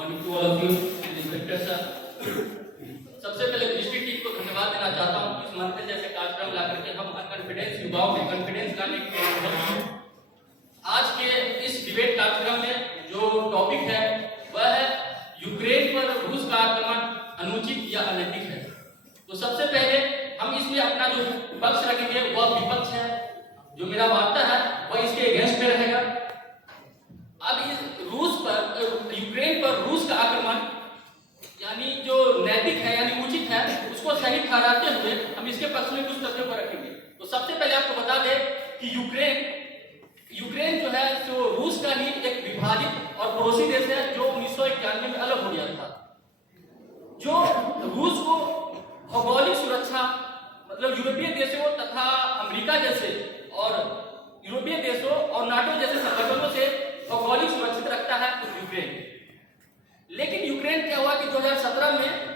Morning to all of you inspector sir. सबसे पहले दृष्टि टीम को धन्यवाद देना चाहता हूँ इस मंथन जैसे कार्यक्रम ला करके हम कॉन्फिडेंस युवाओं में कॉन्फिडेंस लाने के आज के इस डिबेट कार्यक्रम में जो टॉपिक है वह है यूक्रेन पर रूस का आक्रमण अनुचित या अनैतिक है। तो सबसे पहले हम इसमें अपना जो पक्ष रखेंगे वह विपक्ष है, जो मेरा वार्ता है वह इसके अगेंस्ट में रहेगा। अब इस यूक्रेन पर रूस का आक्रमण यानी जो नैतिक है यानी उचित है उसको सही ठहराते हुए हम इसके पक्ष में कुछ तथ्यों को रखेंगे। तो सबसे पहले आपको बता दें कि यूक्रेन जो है जो रूस का ही एक विभाजित और पड़ोसी देश है जो 1991 में अलग हो गया था। जो रूस को भौगोलिक सुरक्षा मतलब यूरोपीय देशों तथा अमेरिका जैसे और यूरोपीय देशों और नाटो जैसे संगठनों से भौगोलिक सुरक्षित रखता है यूक्रेन। लेकिन यूक्रेन क्या हुआ कि 2017 में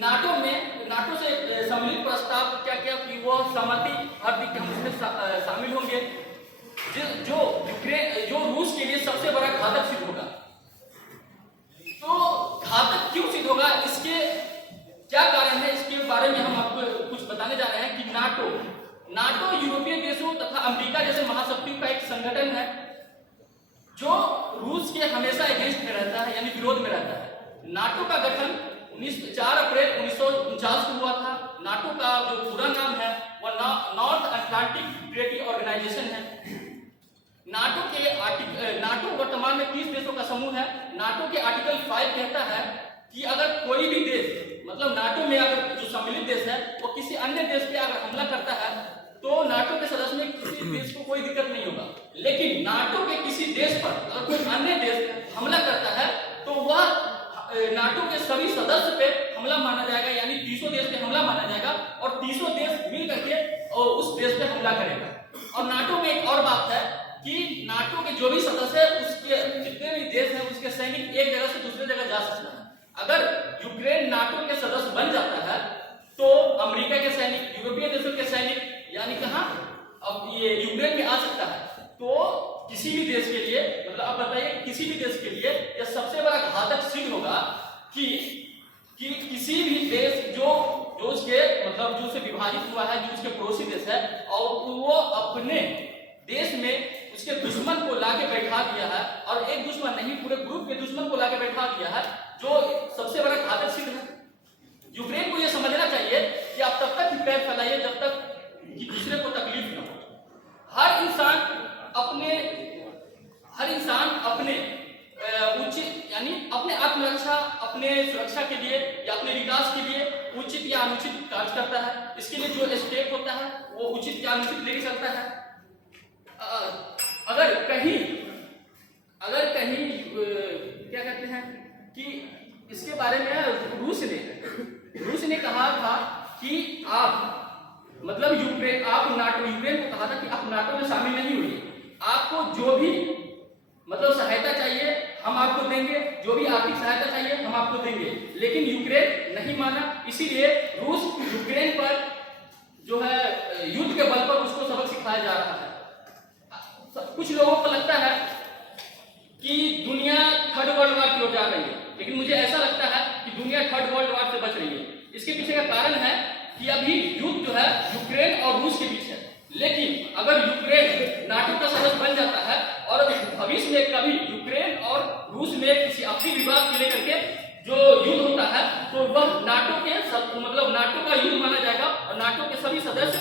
नाटो से सम्मिलित प्रस्ताव क्या किया कि वो सहमति भर दी कि हम इसमें शामिल होंगे, जो रूस के लिए सबसे बड़ा घातक सिद्ध होगा। तो घातक क्यों सिद्ध होगा, इसके क्या कारण है, इसके बारे में हम आपको कुछ बताने जा रहे हैं कि नाटो यूरोपीय देशों तथा अमेरिका जैसे महाशक्तियों का एक संगठन है जो रूस के हमेशा अगेंस्ट में रहता है यानी विरोध में रहता है। नाटो का गठन 4 अप्रैल 1949 को हुआ था। नाटो का जो पूरा नाम है वह नॉर्थ अटलांटिक ट्रीटी ऑर्गेनाइजेशन है। नाटो वर्तमान में 30 देशों का समूह है। नाटो के आर्टिकल 5 कहता है कि अगर कोई भी देश मतलब नाटो में अगर जो सम्मिलित देश है वो किसी अन्य देश पे अगर हमला करता है तो नाटो के सदस्य में किसी देश को कोई दिक्कत नहीं होगा। लेकिन नाटो के किसी देश पर अगर कोई अन्य देश हमला करता है तो वह नाटो के सभी सदस्य पे हमला माना जाएगा यानी 300 देश पे हमला माना जाएगा और 300 देश मिल करके उस देश पे हमला करेगा। और नाटो में एक और बात है कि नाटो के जो भी सदस्य है उसके जितने भी देश हैं उसके सैनिक एक जगह से दूसरी जगह जा सकते हैं। अगर यूक्रेन नाटो के सदस्य बन जाता है तो अमेरिका के सैनिक यूरोपीय देशों के सैनिक यानी कहां अब ये यूक्रेन में आ सकता है। तो किसी भी देश के लिए मतलब आप बताइए किसी भी देश के लिए यह सबसे बड़ा घातक सिद्ध होगा कि किसी भी देश जो उसके मतलब जो से विभाजित हुआ है जो उसके पड़ोसी देश है और वो अपने देश में उसके दुश्मन को लाके बैठा दिया है और एक दुश्मन नहीं पूरे ग्रुप के दुश्मन को लाके बैठा दिया है जो सबसे बड़ा घातक सिद्ध है। यूक्रेन को यह समझना चाहिए कि आप तब तक ही पैर फैलाइए जब तक कि दूसरे को तकलीफ न हो। हर इंसान अपने उचित यानी अपने आत्मरक्षा अपने सुरक्षा के लिए या अपने विकास के लिए उचित या अनुचित कार्य करता है। इसके लिए जो स्टेप होता है वो उचित या अनुचित ले सकता है। अगर कहीं क्या कहते हैं कि इसके बारे में रूस ने कहा था कि आप मतलब यूक्रेन को कहा था कि आप नाटो में शामिल नहीं हुए, आपको जो भी मतलब सहायता चाहिए हम आपको देंगे, जो भी आर्थिक सहायता चाहिए हम आपको देंगे। लेकिन यूक्रेन नहीं माना, इसीलिए रूस यूक्रेन पर जो है युद्ध के बल पर उसको सबक सिखाया जा रहा है। कुछ लोगों को लगता है कि दुनिया थर्ड वर्ल्ड वॉर की ओर जा रही है, लेकिन मुझे ऐसा लगता है कि दुनिया थर्ड वर्ल्ड वॉर से बच रही है। इसके पीछे का कारण है कि अभी युद्ध जो है यूक्रेन और रूस के बीच है। लेकिन अगर यूक्रेन नाटो का सदस्य बन जाता है और भविष्य में कभी यूक्रेन और रूस में किसी आपसी विवाद को लेकर के जो युद्ध होता है तो वह नाटो का युद्ध माना जाएगा और नाटो के सभी सदस्य